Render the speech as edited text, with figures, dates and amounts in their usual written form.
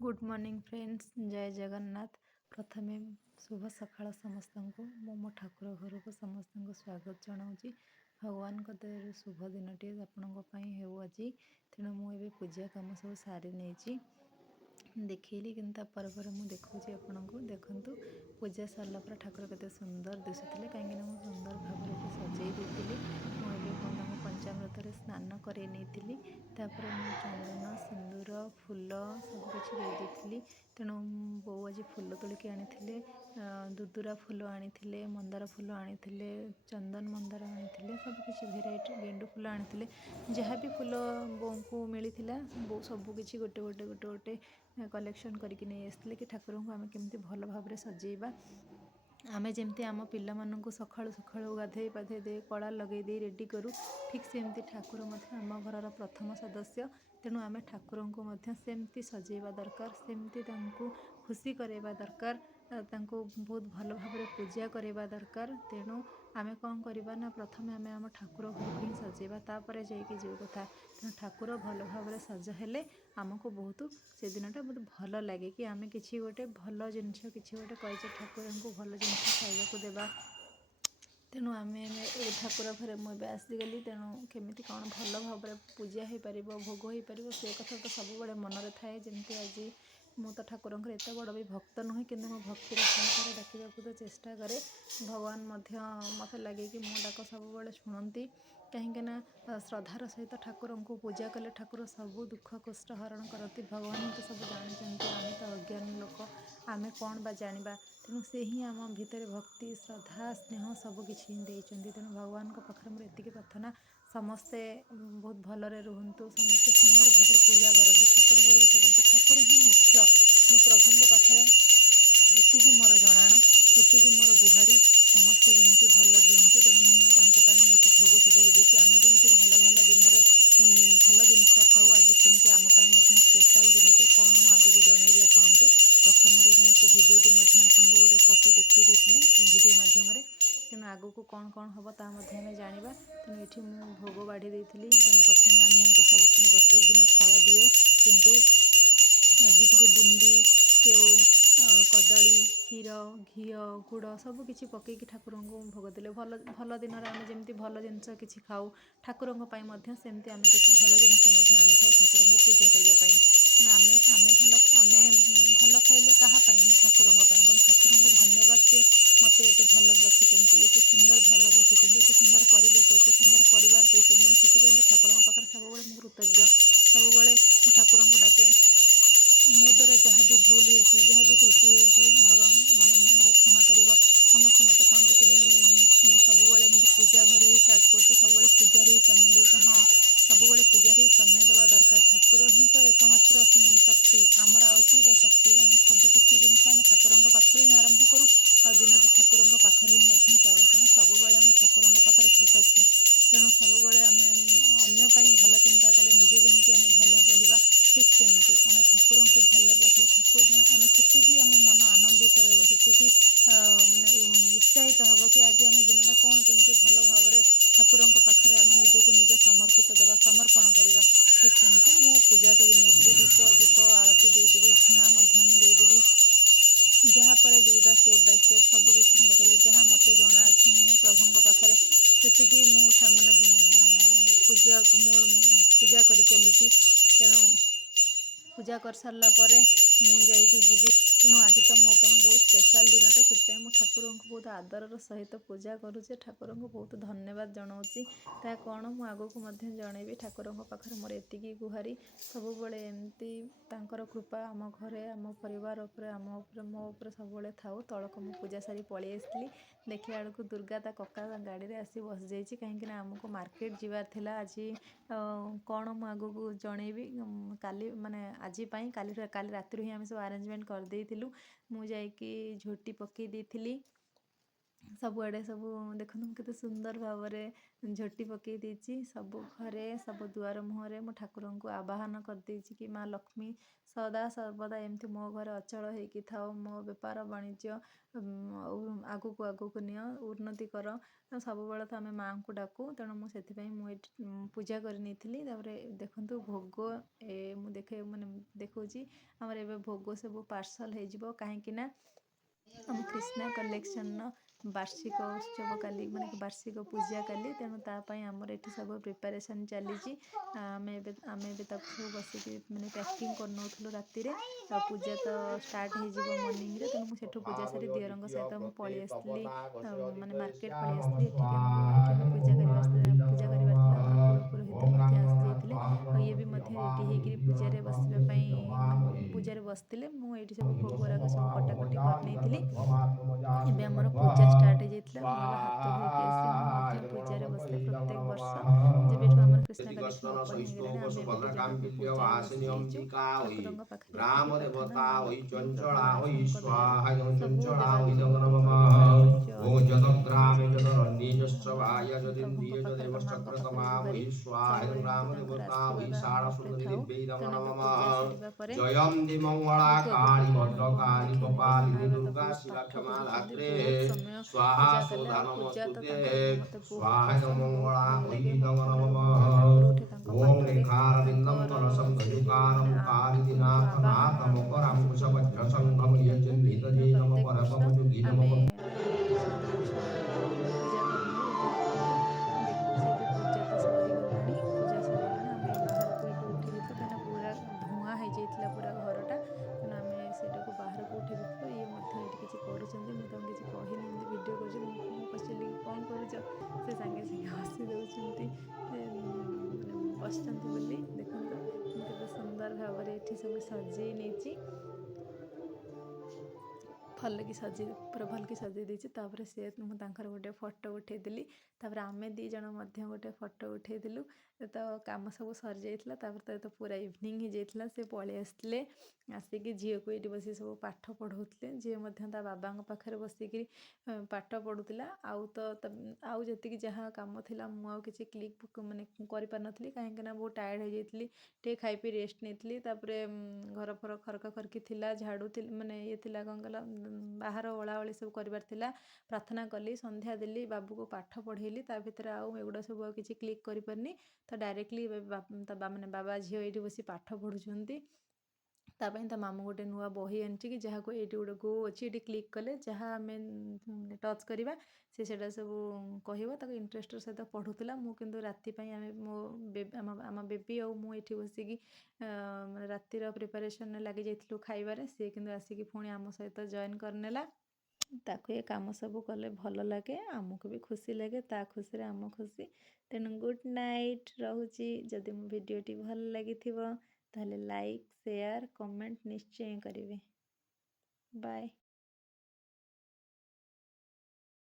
Good morning friends, जय जगन्नाथ। प्रथमे शुभ सकाळ समस्तंकु मो ठाकुर घर को समस्त स्वागत जनाऊँगी। भगवान दयारू शुभ दिनटी आपंक हो आज। तेणु मुझे पूजा कम सब सारी नहीं देखली कि मुझे देखा आपको देखूँ पूजा सारा पर ठाकुर केते सुंदर दिशुते कहीं सुंदर भाव सजई देती। मुझे पंचामृत स्नान कर चंदन सिंदूर फूल सबकि देती। तेणु बो आज फूल तोलिक आनी दुदुरा फूल आनी मंदार फूल आनी चंदन मंदार आनी सबकि भेराइट गेंडु फूल आनी जहाँ भी फूल बो को मिलता बो सबकि गोटे गोटे गोटे गोटे कलेक्शन करके नहीं आसते कि ठाकुर को आम केमती भल भाव सजेबा। आमे जमती आम पिला सकाळु सकाळु गाधे पाधे दे कड़ा लगे दे रेडी करूँ ठीक सेमती ठाकुर आम घर प्रथम सदस्य। तेणु आम ठाकुर को सेमती सजेबा दरकार, सेमती खुशी करवा दरकार, बहुत भल भाव पूजा करवा दरकार। तेणु आमे कौन करवा ना प्रथम आम आम ठाकुर घर को ही सजेबा तापर जाइए जो कथा। तेणु ठाकुर भल भाव सजा हेले आमको बहुत से दिनटा बहुत भल लगे कि आम कि गोटे भल जिनस कि गोटे कहीचे ठाकुर को भल जिनस खाइबा देवा। तेणु आम ठाकुर घरे मुझे आसीगली तेणु केमी कौन भल भाव पूजा हो पार भोग हो पार से कथा तो सब मन में थाए। जमती आज मु तो ठाकुर एत बड़ भी भक्त नुहे कि मो भक्तिर सहकार डाकवा तो चेष्टा करे। भगवान मत लगे कि मो डाक सब शुणती कहीं श्रद्धार सहित ठाकुर को पूजा कले ठाकुर सब दुख कष्ट हरण करती। भगवान तो सब जानते आम तो अज्ञानी लोक आम कौन बा जाना। तेणु से ही आम भितर भक्ति श्रद्धा स्नेह सबकि देते। तेणु भगवान पाखे मोर एति प्रार्थना समस्ते बहुत भलरे रुहतु, समस्ते सुंदर भाव पूजा करते ठाकुर घर को सजाते। ठाकुर ही मुख्य प्रभु पाखे जी मोर जनाण जी मोर गुहारी समस्ते जमी भल रुहतु। तेणु मुझे भोग सुधारी देती आम जमी भल भल दिन में भल जिनस खाऊ आज सेमती आम स्पेशल दिनटे कौन मुझे आगू जनइबी आपको। प्रथम मुझे भिडटी आपको गोटे फोटो देखी भिडियो मध्यम। तेणु आगू को कौन कौन हम तामें जाना। तेणु ये मुझे भोग बाढ़ी देती। तेणु प्रथम मुझे सब प्रत्येक दिन फल दिए किंतु आज टे बुंदी सेव कदली क्षीर घी गुड़ सबकि पकईकि ठाकुर को भोग देले भल भल दिन में आम जमी भल जिनस कि खाऊ ठाकुर सेमती आम किसी भल जिनस आनी था ठाकुर को पूजा करने। आम भल खाइले कहाँपाई ना ठाकुर। तेणु ठाकुर को धन्यवाद जे मत एत भल रखिंट एत सुंदर भाव रखिंट एत सुंदर परिवेश एत सुंदर परिवार देते। से ठाकुर पाखे सब कृतज्ञ सब ठाकुर को डाके मो द्वारा जहाँ भी भूल हो जहाँ भी त्रुटि हो मोर मैंने मतलब क्षमा कर। समस्त मत कहते तुम्हें सब पूजा घर ही स्टार्ट कर सब पूजार ही समय दौच। हाँ सब पूजार ही समय देवा दरकार। ठाकुर ही तो एकमात्र शक्ति आमर आउची शक्ति आम सबकि जिनस आम ठाकुर पाखर ही आरंभ करूँ आ दिन ठाकुर पाखर ही सरे। तेणु सब आम ठाकुर पाखे कृतज्ञ। तेणु सब आम अन्न भल चिंता कले निजे जमी आम भल रहा ठीक सेमती आम ठाकुर को भल रखले ठाकुर मैंने आम से आम मन आनंदित रही मैंने उत्साहित हम कि आज आम दिनटा कौन केमती भल भाव ठाकुर पाखे आम निजक निज समर्पित देवा समर्पण करवा। ठीक सेमती मु पूजा कर दीप दीप आलती देदेवी झुणा देदेवी जहाँपर जोटा स्टेप बाय स्टेप सबकि करी जहाँ मत जना अच्छी मु प्रभु पाखे से मैंने पूजा मोर पूजा कर चली। तेणु पूजा कर सारापर मुझे जी। तेणु आज तो मोपाई बहुत स्पेशल दिनटे से ठाकुर को बहुत आदर सहित पूजा करुचे ठाकुर को बहुत धन्यवाद जनाऊँगी। ता कौन मु आगू को जनइबी ठाकुर पाखे मोर एति गुहारी सब एमती कृपा आम घरे आम परिवार उपर आम उपर मो उपर सब थाऊ। तलक मु पूजा सारी पलि आसली देखा बेलू दुर्गा ता कका गाड़ी में आसी बस जाइए कहीं आमको मार्केट जीवार थिला आज कौन मु आगू को जनइबी काली माने आज काली रात ही आम सब आरेंजमेंट कर देइथिलु। मु जाइकी झोटी पकई देइथिली ସବୁଆଡ଼େ ସବୁ ଦେଖନ୍ତୁ ମୁଁ କେତେ ସୁନ୍ଦର ଭାବରେ ଝୋଟି ପକେଇ ଦେଇଛି। ସବୁ ଘରେ ସବୁ ଦୁଆର ମୁହଁରେ ମୁଁ ଠାକୁରଙ୍କୁ ଆବାହନ କରିଦେଇଛି କି ମା ଲକ୍ଷ୍ମୀ ସଦା ସର୍ବଦା ଏମିତି ମୋ ଘରେ ଅଚଳ ହେଇକି ଥାଉ। ମୋ ବେପାର ବାଣିଜ୍ୟ ଆଗକୁ ଆଗକୁ ନିଅ, ଉନ୍ନତି କର। ସବୁବେଳେ ତ ଆମେ ମାଆଙ୍କୁ ଡାକୁ, ତେଣୁ ମୁଁ ସେଥିପାଇଁ ମୁଁ ଏଠି ପୂଜା କରି ନେଇଥିଲି। ତାପରେ ଦେଖନ୍ତୁ ଭୋଗ ମୁଁ ଦେଖଉଛି ଆମର ଏବେ ଭୋଗ ସବୁ ପାର୍ସଲ ହେଇଯିବ, କାହିଁକି ନା ଆମ କ୍ରିଷ୍ଣା କଲେକ୍ସନର ବାର୍ଷିକ ଉତ୍ସବ କାଲି, ବାର୍ଷିକ ପୂଜା କାଲି। ତେଣୁ ତା ପାଇଁ ଆମର ଏଠି ସବୁ ପ୍ରିପାରେସନ୍ ଚାଲିଛି। ଆମେ ଏବେ ତାକୁ ସବୁ ବସିକି ପ୍ୟାକିଂ କରିନେଉଥିଲୁ ରାତିରେ। ଆଉ ପୂଜା ତ ଷ୍ଟାର୍ଟ ହେଇଯିବ ମର୍ଣ୍ଣିଂରେ। ତେଣୁ ମୁଁ ସେଠୁ ପୂଜା ସାରି ଦିଅରଙ୍କ ସହିତ ମୁଁ ପଳେଇ ଆସିଥିଲି, ମାର୍କେଟ ପଳେଇ ଆସିଥିଲି। ଏଠି ଆମେ ପୂଜା କରିବାର ଥିଲା। ଆମର କୁଳ ପୁରୋହିତ ମଧ୍ୟ ଆସିଯାଇଥିଲେ। ଆଉ ଇଏ ବି ମଧ୍ୟ ରେଡ଼ି ହେଇକିରି ପୂଜାରେ ବସିବା ପାଇଁ ପୂଜାରେ ବସିଥିଲେ। ମୁଁ ଏଇଠି ସବୁ ଭୋଗରାଗ ସବୁ କଟାକଟି କରିନେଇଥିଲି। ଏବେ ଆମର ପୂଜା ଷ୍ଟାର୍ଟ ହେଇଯାଇଥିଲା। ମୁଁ ଏବେ ହାତ ଧୋଇକି ଆସି ମୁଁ ମଧ୍ୟ ପୂଜାରେ ବସିଲେ। ପ୍ରତ୍ୟେକ ବର୍ଷ ଯେବେଠୁ ଆମର କ୍ରିଷ୍ଣା କଲେକ୍ସନ ଓପନ୍ ହେଇଗଲାଣି, ଆମେ ଏବେ ଦୁଇ ଜଣ ବି ପୂଜାରେ ବସିଯାଇଛୁ। ଠାକୁରଙ୍କ ପାଖରେ ଏତିକି ପ୍ରାର୍ଥନା, ମା ଲକ୍ଷ୍ମୀ ପ୍ରଭୁ ଗଣେଶଙ୍କ ଦୟାରୁ ସବୁ ଦେବାଦେବୀଙ୍କ କୃପାରୁ ଆୟୁରାରୋଗ୍ୟ ପ୍ରଭୁଙ୍କ ପାଖରେ ବା ମାଙ୍କ ପାଖରେ ଗୁହାରି ସବୁବେଳେ ଏମିତି ତାଙ୍କର ଆଶୀର୍ବାଦ ଆମ ଉପରେ ଥାଉ। ତେଣୁ ଏବେ ପୂଜା ସରିବା ପରେ ଭୋଗ ଗୋଟେ କ'ଣ କ'ଣ ଦେଖେଇ ନେବି। ନନା ଏବେ ତ ବହୁତ ପାଠ ପଢ଼ୁଛନ୍ତି, ବହୁତ ସମୟ ପୂଜା କଲେ। ଆଉ ପୂଜା ତ ତାଙ୍କର ମୋତେ ବହୁତ ପସନ୍ଦ, ବହୁତ ଭଲ ଲାଗେ। ମୋ ମନରେ ବହୁତ ଆଗ୍ରହ ଉଠେ ତାଙ୍କ ପାଠରେ। ତାଙ୍କର ସେ ଯେଉଁ ଠାକୁରଙ୍କୁ ଆବାହନ ଠାକୁରଙ୍କୁ ସେ ଯେଉଁ କରନ୍ତି ପୂଜାକୁ। ତେଣୁ ପ୍ରତ୍ୟେକ ବର୍ଷ ଆମେ ଏଠି ସବୁ ସବୁବେଳେ ପୂଜା କରିନେଉ। ଏବେ ଦେଖନ୍ତୁ ମୁଁ ଦେଖଉଛି ଏବେ ପୂଜା ତ ସରିଗଲାଣି। ପୂଜା ସରିଗଲାଣି। ଆମେ ବାହାରକୁ ଏଇଠି ଉଠେଇ ଦେଇଥିଲୁ, କାହିଁକିନା ପୁରା ଧୂଆଁ ହେଇଯାଇଥିଲା ପୁରା ଘରଟା। ତେଣୁ ଆମେ ସେଇଟାକୁ ବାହାରକୁ ଉଠେଇ ଦେଇଥିଲୁ। ଇଏ ମଧ୍ୟ ଏଇଠି କିଛି କରୁଛନ୍ତି, ମୁଁ ତାଙ୍କୁ କିଛି କହିନି, ଏମିତି ଭିଡ଼ିଓ କରୁଛି। ମୁଁ ପଚାରିଲି କ'ଣ କରୁଛ, ସେ ସାଙ୍ଗେ ସାଙ୍ଗେ ହସି ଦେଉଛନ୍ତି, ବସିଛନ୍ତି ବୋଲି। ଦେଖନ୍ତୁ ମୁଁ କେତେ ସୁନ୍ଦର ଭାବରେ ଏଠି ସବୁ ସଜେଇ ନେଇଛି। ପୁରା ଭଲକି ସଜେଇ ଦେଇଛି। ତାପରେ ମୁଁ ତାଙ୍କର ଗୋଟେ ଫଟୋ ଉଠେଇଦେଲି। ତାପରେ ଆମେ ଦୁଇ ଜଣ ମଧ୍ୟ ଗୋଟେ ଫଟୋ ଉଠେଇଦେଲୁ। ତ କାମ ସବୁ ସରିଯାଇଥିଲା। ତାପରେ ତ ପୁରା ଇଭିନିଂ ହେଇଯାଇଥିଲା। ସେ ପଳେଇ ଆସିଥିଲେ। ଆସିକି ଝିଅକୁ ଏଇଠି ବସି ସବୁ ପାଠ ପଢ଼ଉଥିଲେ। ଝିଅ ମଧ୍ୟ ତା ବାବାଙ୍କ ପାଖରେ ବସିକି ପାଠ ପଢ଼ୁଥିଲା। ଆଉ ଯେତିକି ଯାହା କାମ ଥିଲା ମୁଁ ଆଉ କିଛି କ୍ଲିକ୍ କରିପାରିନଥିଲି, କାହିଁକିନା ବହୁତ ଟାୟାର୍ଡ଼ ହେଇଯାଇଥିଲି। ଟିକେ ଖାଇ ପିଇ ରେଷ୍ଟ ନେଇଥିଲି। ତାପରେ ଘର ଫର ଖରକା ଖରକି ଥିଲା, ଝାଡ଼ୁ ଇଏ ଥିଲା, କ'ଣ କହିଲ ବାହାର ଓଳାଓଳି ସବୁ କରିବାର ଥିଲା। ପ୍ରାର୍ଥନା କଲି, ସନ୍ଧ୍ୟା ଦେଲି, ବାବୁକୁ ପାଠ ପଢ଼େଇଲି। ତା ଭିତରେ ଆଉ ଏଗୁଡ଼ା ସବୁ ଆଉ କିଛି କ୍ଲିକ୍ କରିପାରିନି। ତ ଡାଇରେକ୍ଟଲି ବାବା ଝିଅ ଏଇଠି ବସି ପାଠ ପଢ଼ୁଛନ୍ତି। ତା ପାଇଁ ତା ମାମୁଁ ଗୋଟେ ନୂଆ ବହି ଆଣିଛି, କି ଯାହାକୁ ଏଇଠି ଗୋଟେ ଗୋ ଅଛି, ଏଇଠି କ୍ଲିକ୍ କଲେ ଯାହା ଆମେ ଟଚ୍ କରିବା ସେ ସେଇଟା ସବୁ କହିବ। ତାକୁ ଇଣ୍ଟରେଷ୍ଟର ସହିତ ପଢ଼ୁଥିଲା। ମୁଁ କିନ୍ତୁ ରାତି ପାଇଁ ଆମ ବେବି ଆଉ ମୁଁ ଏଇଠି ବସିକି ରାତିର ପ୍ରିପାରେସନରେ ଲାଗିଯାଇଥିଲୁ ଖାଇବାରେ। ସିଏ କିନ୍ତୁ ଆସିକି ପୁଣି ଆମ ସହିତ ଜଏନ୍ କରିନେଲା। ତାକୁ ଏ କାମ ସବୁ କଲେ ଭଲ ଲାଗେ, ଆମକୁ ବି ଖୁସି ଲାଗେ, ତା ଖୁସିରେ ଆମ ଖୁସି। ତେଣୁ ଗୁଡ଼୍ ନାଇଟ୍ ରହୁଛି। ଯଦି ମୋ ଭିଡ଼ିଓଟି ଭଲ ଲାଗିଥିବ ତାହେଲେ ଲାଇକ୍, ସେୟାର, କମେଣ୍ଟ ନିଶ୍ଚୟ କରିବେ। ବାଏ।